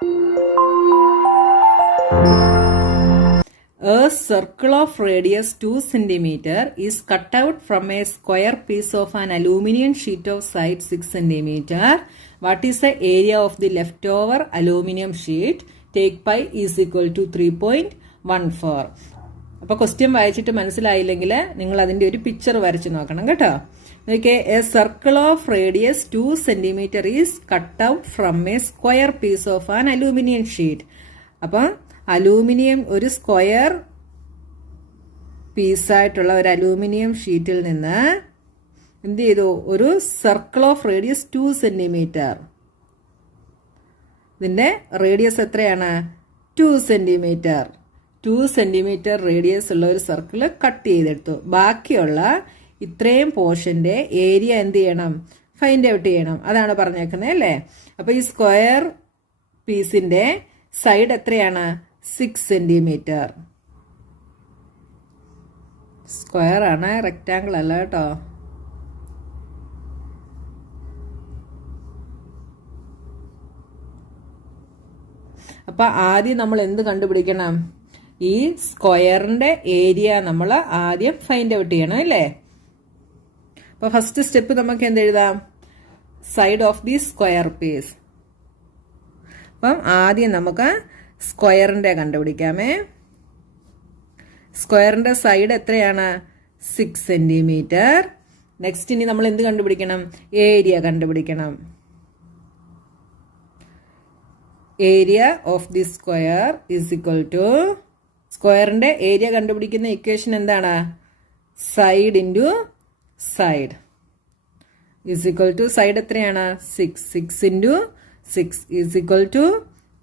A circle of radius 2 cm is cut out from a square piece of an aluminium sheet of side 6 cm. What is the area of the leftover aluminium sheet? Take pi is equal to 3.14. അപ്പോൾ question വായിച്ചിട്ട് മനസ്സിലായില്ലെങ്കിൽ നിങ്ങൾ അതിൻ്റെ ഒരു picture വരച്ച് നോക്കണം കേട്ടോ. Okay, a circle of radius 2 cm is cut out from a square piece of an aluminium sheet. അപ്പം അലൂമിനിയം ഒരു സ്ക്വയർ പീസായിട്ടുള്ള ഒരു അലൂമിനിയം ഷീറ്റിൽ നിന്ന് എന്ത് ചെയ്തു, ഒരു സർക്കിൾ ഓഫ് റേഡിയസ് 2 cm. ഇതിൻ്റെ റേഡിയസ് എത്രയാണ്? 2 cm. 2 cm റേഡിയസ് ഉള്ള ഒരു സർക്കിൾ കട്ട് ചെയ്തെടുത്തു. ബാക്കിയുള്ള ഇത്രയും പോർഷൻ്റെ ഏരിയ എന്ത് ചെയ്യണം? ഫൈൻഡ് ഔട്ട് ചെയ്യണം. അതാണ് പറഞ്ഞേക്കുന്നത് അല്ലേ. അപ്പോൾ ഈ സ്ക്വയർ പീസിൻ്റെ സൈഡ് എത്രയാണ്? 6 cm. സ്ക്വയർ ആണ്, റെക്റ്റാങ്കിൾ അല്ല കേട്ടോ. അപ്പം ആദ്യം നമ്മൾ എന്ത് കണ്ടുപിടിക്കണം? ഈ സ്ക്വയറിൻ്റെ ഏരിയ നമ്മൾ ആദ്യം ഫൈൻഡ് ഔട്ട് ചെയ്യണം അല്ലേ. അപ്പോൾ ഫസ്റ്റ് സ്റ്റെപ്പ് നമുക്ക് എന്തെഴുതാം? Side of the square piece. അപ്പം ആദ്യം നമുക്ക് സ്ക്വയറിൻ്റെ കണ്ടുപിടിക്കാമേ. സ്ക്വയറിൻ്റെ സൈഡ് എത്രയാണ്? 6 cm. നെക്സ്റ്റ് ഇനി നമ്മൾ എന്ത് കണ്ടുപിടിക്കണം? ഏരിയ കണ്ടുപിടിക്കണം. Area of the square is equal to, സ്ക്വയറിൻ്റെ ഏരിയ കണ്ടുപിടിക്കുന്ന ഇക്വേഷൻ എന്താണ്? Side into side is equal to, side എത്രയാണ്? 6. 6 into 6 is equal to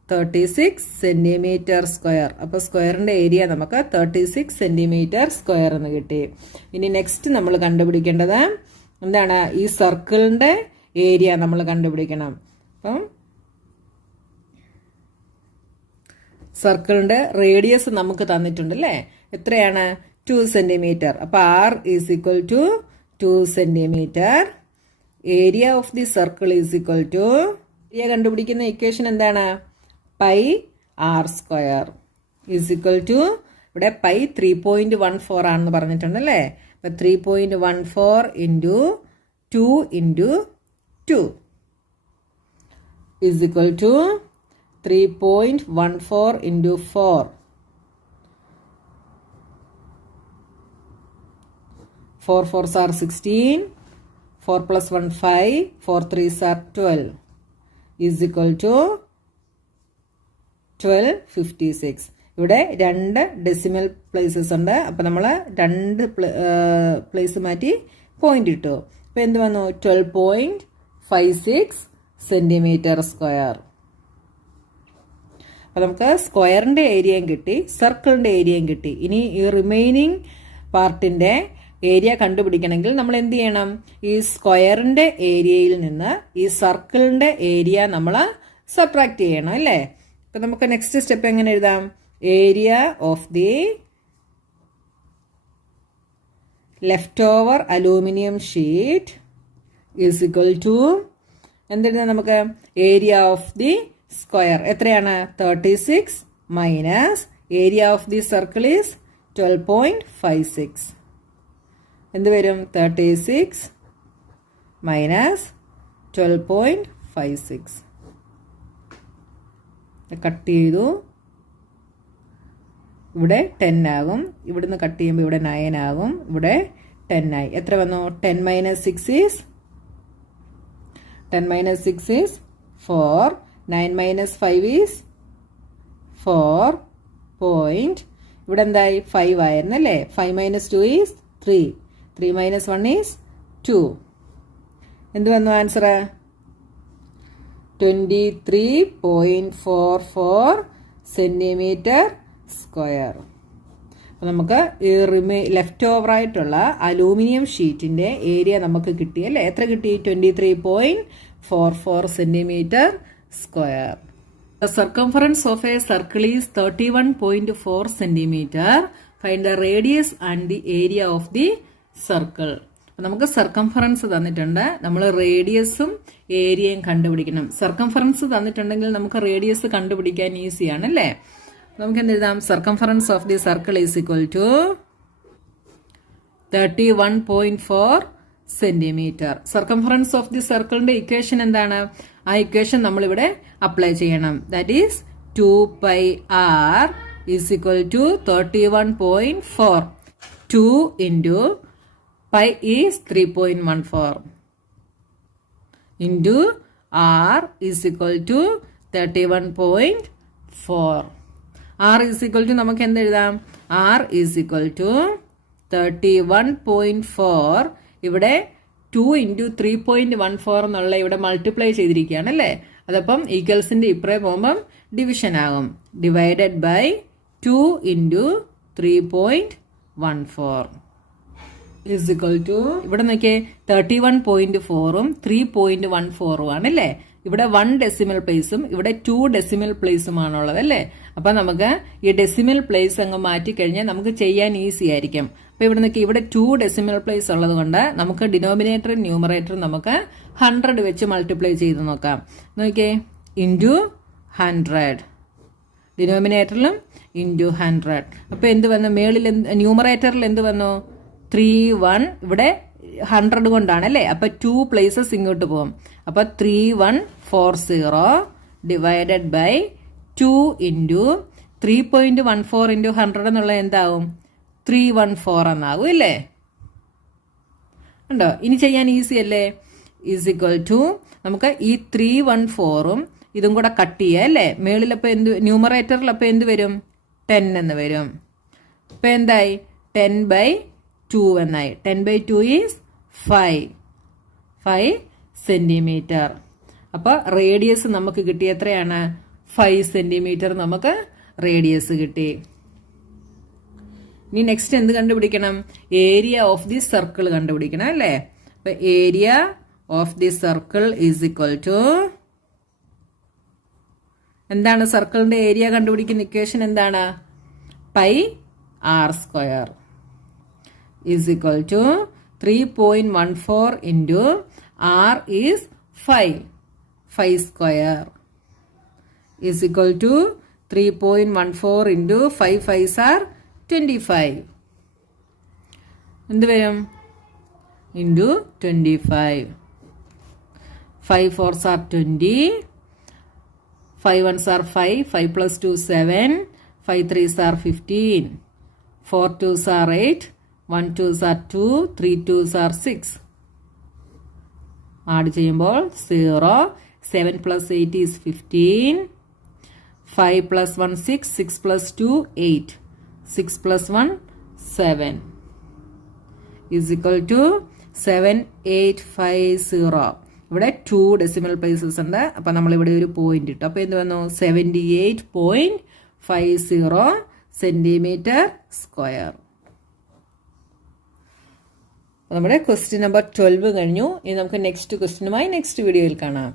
36 cm square. അപ്പോൾ സ്ക്വയറിൻ്റെ ഏരിയ നമുക്ക് 36 cm സ്ക്വയർ എന്ന് കിട്ടി. ഇനി നെക്സ്റ്റ് നമ്മൾ കണ്ടുപിടിക്കേണ്ടത് എന്താണ്? ഈ സർക്കിളിൻ്റെ ഏരിയ നമ്മൾ കണ്ടുപിടിക്കണം. അപ്പം സർക്കിളിൻ്റെ റേഡിയസ് നമുക്ക് തന്നിട്ടുണ്ട് അല്ലേ. എത്രയാണ്? 2 cm. അപ്പോൾ R is equal to 2 cm. Area of the circle is equal to, area കണ്ടുപിടിക്കുന്ന ഇക്വേഷൻ എന്താണ്? Pi r square is equal to, ഇവിടെ പൈ 3.14 ആണെന്ന് പറഞ്ഞിട്ടുണ്ട് അല്ലേ. അപ്പം 3.14 into 2 into 2 is equal to 3.14 into 4. 4 4s are 16. 4 plus 1 5. 4 3s are 12. Is equal to 1256. ഇവിടെ 2 decimal places ഉണ്ട്. അപ്പോൾ നമ്മൾ 2 പ്ലേസ് മാറ്റി പോയിന്റ് ഇട്ടു. അപ്പോൾ എന്ത് വന്നു? 12.56 cm സ്ക്വയർ. അപ്പോൾ നമുക്ക് സ്ക്വയറിൻ്റെ ഏരിയയും കിട്ടി, സർക്കിളിൻ്റെ ഏരിയയും കിട്ടി. ഇനി ഈ റിമൈനിങ് പാർട്ടിൻ്റെ ഏരിയ കണ്ടുപിടിക്കണമെങ്കിൽ നമ്മൾ എന്ത് ചെയ്യണം? ഈ സ്ക്വയറിൻ്റെ ഏരിയയിൽ നിന്ന് ഈ സർക്കിളിൻ്റെ ഏരിയ നമ്മൾ സബ്ട്രാക്ട് ചെയ്യണം അല്ലേ. അപ്പോൾ നമുക്ക് നെക്സ്റ്റ് സ്റ്റെപ്പ് എങ്ങനെ എഴുതാം? Area of the left over aluminium sheet is equal to, എന്തെഴുതാം നമുക്ക്? ഏരിയ ഓഫ് ദി സ്ക്വയർ എത്രയാണ്? 36 minus area of the circle is 12.56. എന്ത് വരും? 36 മൈനസ് 12.56. കട്ട് ചെയ്തു. ഇവിടെ 10 ആകും. ഇവിടുന്ന് കട്ട് ചെയ്യുമ്പോൾ ഇവിടെ 9 ആകും. ഇവിടെ 10 ആയി. എത്ര വന്നു? 10 മൈനസ് 6 ഈസ് 4. 9 minus 5 is 4. ഇവിടെ എന്തായി? 5 ആയിരുന്നു അല്ലേ. 5 മൈനസ് 2 ഈസ് 3. 3 minus 1 is 2. എന്ത് വന്നു ആൻസർ? 23.44 centimetre square. അപ്പോൾ നമുക്ക് ഈ ലെഫ്റ്റ് ഓവർ ആയിട്ടുള്ള അലൂമിനിയം ഷീറ്റിൻ്റെ ഏരിയ നമുക്ക് കിട്ടി അല്ലേ. എത്ര കിട്ടി? 23.44 centimetre square. The circumference of a circle is 31.4 centimeter. Find the radius and the area of the circle. നമുക്ക് സർക്കംഫറൻസ് തന്നിട്ടുണ്ട്, നമ്മൾ റേഡിയസും ഏരിയയും കണ്ടുപിടിക്കണം. സർക്കംഫറൻസ് തന്നിട്ടുണ്ടെങ്കിൽ നമുക്ക് റേഡിയസ് കണ്ടുപിടിക്കാൻ ഈസിയാണ് അല്ലേ. നമുക്ക് എന്ത് എഴുതാം? Circumference of the circle is equal to 31.4 centimetre. Circumference of the സർക്കിളിന്റെ ഇക്വേഷൻ എന്താണ്? ആ ഇക്വേഷൻ നമ്മളിവിടെ അപ്ലൈ ചെയ്യണം. That is 2πr is equal to 31.4. 2 into pi is 3.14 into r is equal to 31.4. r is equal to നമുക്ക് എന്ത് എഴുതാം? r is equal to 31.4. ഇവിടെ 2 into 3.14 എന്നുള്ള ഇവിടെ മൾട്ടിപ്ലൈ ചെയ്തിരിക്കുകയാണ് അല്ലേ. അതപ്പം ഈക്വൽസിന്റെ ഇപ്പറേ പോകുമ്പം ഡിവിഷൻ ആകും. Divided by 2 into 3.14 is equal to ഇവിടെ നോക്കിയേ 31.4ഉം 3.14ഉം ആണല്ലേ. ഇവിടെ 1 ഡെസിമൽ പ്ലേസും ഇവിടെ 2 ഡെസിമൽ പ്ലേസും ആണുള്ളത് അല്ലേ. അപ്പൊ നമുക്ക് ഈ ഡെസിമൽ പ്ലേസ് അങ്ങ് മാറ്റിക്കഴിഞ്ഞാൽ നമുക്ക് ചെയ്യാൻ ഈസി ആയിരിക്കും. അപ്പൊ ഇവിടെ നോക്കി ഇവിടെ 2 ഡെസിമൽ പ്ലേസ് ഉള്ളത് കൊണ്ട് നമുക്ക് ഡിനോമിനേറ്ററും ന്യൂമറേറ്ററും നമുക്ക് 100 വെച്ച് മൾട്ടിപ്ലൈ ചെയ്ത് നോക്കാം. നോക്കിയേ ഇൻറ്റു 100, ഡിനോമിനേറ്ററിലും ഇൻറ്റു 100. അപ്പൊ എന്ത് വന്നു? മേളിൽ ന്യൂമറേറ്ററിൽ എന്ത് വന്നു? 3 ഇവിടെ 100 കൊണ്ടാണ് അല്ലേ. അപ്പൊ 2 പ്ലേസസ് ഇങ്ങോട്ട് പോകും. അപ്പൊ 3140 ഡിവൈഡഡ് ബൈ 2 ഇൻറ്റു 3.14 ഇൻറ്റു 100 എന്നുള്ള എന്താവും? 314 എന്നാകും അല്ലേ. ഉണ്ടോ? ഇനി ചെയ്യാൻ ഈസി അല്ലേ. ഈസ് ഈക്വൽ ടു നമുക്ക് ഈ 314ഉം ഇതും കൂടെ കട്ട് ചെയ്യുക അല്ലേ. മേളിലപ്പോൾ എന്ത്? ന്യൂമറേറ്ററിൽ അപ്പോൾ എന്ത് വരും? 10 എന്ന് വരും. ഇപ്പം എന്തായി? 10/2 എന്നായി. 10/2 ഈസ് 5 സെന്റിമീറ്റർ. അപ്പോൾ റേഡിയസ് നമുക്ക് കിട്ടി എത്രയാണ്? 5 സെന്റിമീറ്റർ നമുക്ക് റേഡിയസ് കിട്ടി. ഇനി നെക്സ്റ്റ് എന്ത് കണ്ടുപിടിക്കണം? ഏരിയ ഓഫ് ദി സർക്കിൾ കണ്ടുപിടിക്കണം അല്ലേ. അപ്പൊ area of the circle is equal to എന്താണ്? സർക്കിളിന്റെ ഏരിയ കണ്ടുപിടിക്കുന്ന ഇക്വേഷൻ എന്താണ്? πr² is equal to 3.14 into r is 5 square is equal to 3.14 into 5 5s are 25. എന്ത് വരും? into 25. 5 4s are 20, 5 1s are 5, 5 plus 2 7, 5 3s are 15, 4 2s are 8, 1 2s are 2, 3 2s are 6. Add ചെയ്യുമ്പോൾ 0, 7 plus 8 is 15, 5 plus 1 6, 6 plus 2 8, 6 plus 1 7 is equal to 7850. ഇവിടെ 2 decimal places ഉണ്ട്. അപ്പം നമ്മളിവിടെ ഒരു point ഇട്ടു. അപ്പോൾ എന്ത് വന്നു? 78.50 സെന്റിമീറ്റർ സ്ക്വയർ. നമ്മുടെ ക്വസ്റ്റ്യൻ നമ്പർ 12 കഴിഞ്ഞു. ഇനി നമുക്ക് നെക്സ്റ്റ് ക്വസ്റ്റ്യനുമായി നെക്സ്റ്റ് വീഡിയോയിൽ കാണാം.